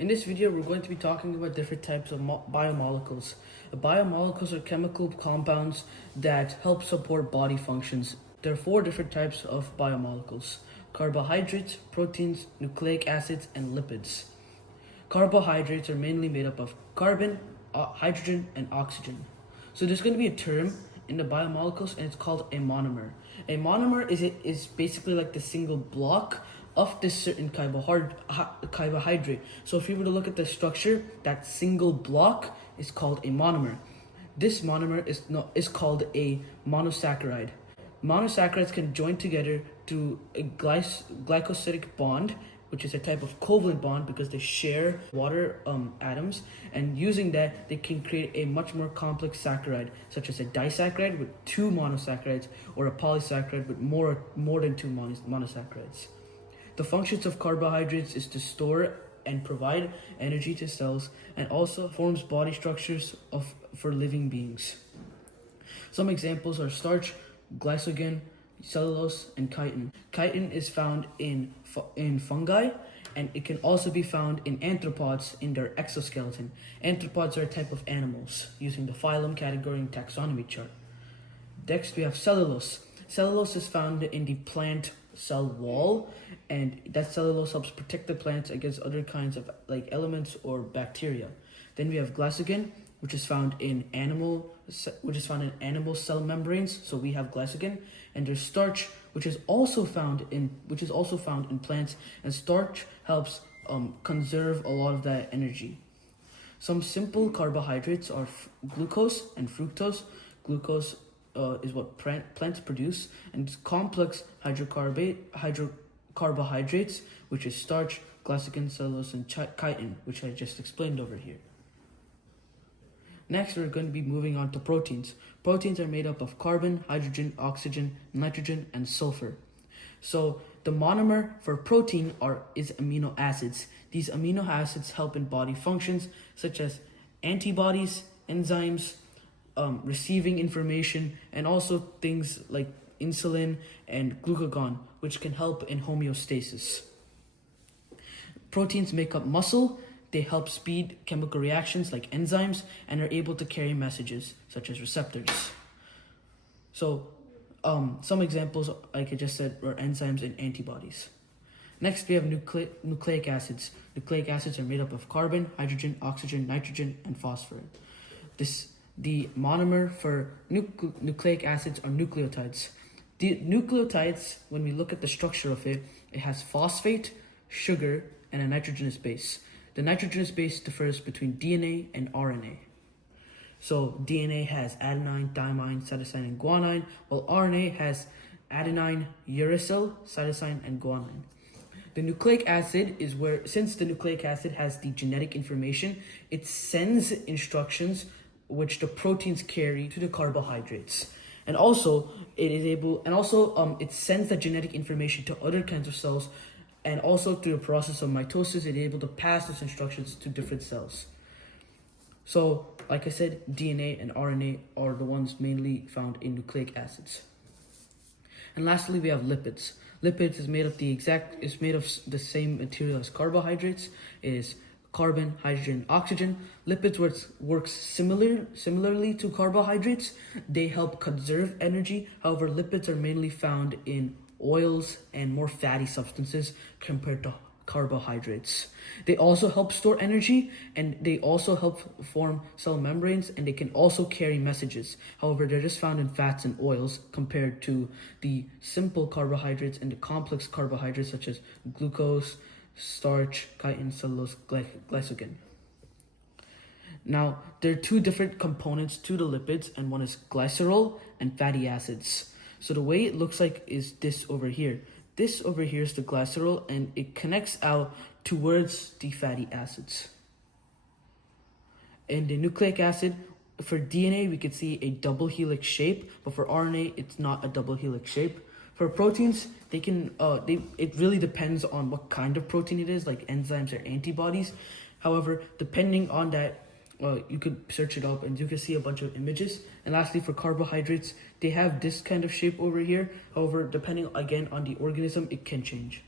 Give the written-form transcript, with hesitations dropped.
In this video, we're going to be talking about different types of biomolecules. Biomolecules are chemical compounds that help support body functions. There are four different types of biomolecules: carbohydrates, proteins, nucleic acids, and lipids. Carbohydrates are mainly made up of carbon, hydrogen, and oxygen. So there's going to be a term in the biomolecules, and it's called a monomer. A monomer is basically like the single block of this certain carbohydrate. So if you were to look at the structure, that single block is called a monomer. This monomer is called a monosaccharide. Monosaccharides can join together to a glycosidic bond, which is a type of covalent bond because they share water atoms, and using that they can create a much more complex saccharide, such as a disaccharide with two monosaccharides or a polysaccharide with more than two monosaccharides. The functions of carbohydrates is to store and provide energy to cells, and also forms body structures for living beings. Some examples are starch, glycogen, cellulose, and chitin. Chitin is found in fungi, and it can also be found in arthropods in their exoskeleton. Arthropods are a type of animals, using the phylum category and taxonomy chart. Next, we have cellulose. Cellulose is found in the plant cell wall, and that cellulose helps protect the plants against other kinds of elements or bacteria. Then we have glycogen, which is found in animal cell membranes. So we have glycogen, and there's starch, which is also found in plants, and starch helps conserve a lot of that energy. Some simple carbohydrates are glucose and fructose. Glucose is what plants produce, and complex carbohydrates, which is starch, glycogen, cellulose, and chitin, which I just explained over here. Next, we're going to be moving on to proteins. Proteins are made up of carbon, hydrogen, oxygen, nitrogen, and sulfur. So the monomer for protein is amino acids. These amino acids help in body functions such as antibodies, enzymes, receiving information, and also things like insulin and glucagon, which can help in homeostasis. Proteins make up muscle. They help speed chemical reactions like enzymes, and are able to carry messages such as receptors. So some examples, like I just said, are enzymes and antibodies. Next, we have nucleic acids. Nucleic acids are made up of carbon, hydrogen, oxygen, nitrogen, and phosphorus. The monomer for nucleic acids are nucleotides. The nucleotides, when we look at the structure of it has phosphate, sugar, and a nitrogenous base. The nitrogenous base differs between DNA and RNA. So DNA has adenine, thymine, cytosine, and guanine, while RNA has adenine, uracil, cytosine, and guanine. The nucleic acid is where, since the nucleic acid has the genetic information, it sends instructions which the proteins carry to the carbohydrates. And also, it sends the genetic information to other kinds of cells, and also through the process of mitosis, it's able to pass those instructions to different cells. So, like I said, DNA and RNA are the ones mainly found in nucleic acids. And lastly, we have lipids. Lipids is made of the same material as carbohydrates. It is carbon, hydrogen, oxygen. Lipids works similarly to carbohydrates. They help conserve energy. However, lipids are mainly found in oils and more fatty substances compared to carbohydrates. They also help store energy, and they also help form cell membranes, and they can also carry messages. However, they're just found in fats and oils compared to the simple carbohydrates and the complex carbohydrates such as glucose, starch, chitin, cellulose, glycogen. Now, there are two different components to the lipids, and one is glycerol and fatty acids. So the way it looks like is this over here. This over here is the glycerol, and it connects out towards the fatty acids. In the nucleic acid, for DNA, we could see a double helix shape, but for RNA, it's not a double helix shape. For proteins, it really depends on what kind of protein it is, like enzymes or antibodies. However, depending on that, you could search it up and you can see a bunch of images. And lastly, for carbohydrates, they have this kind of shape over here. However, depending again on the organism, it can change.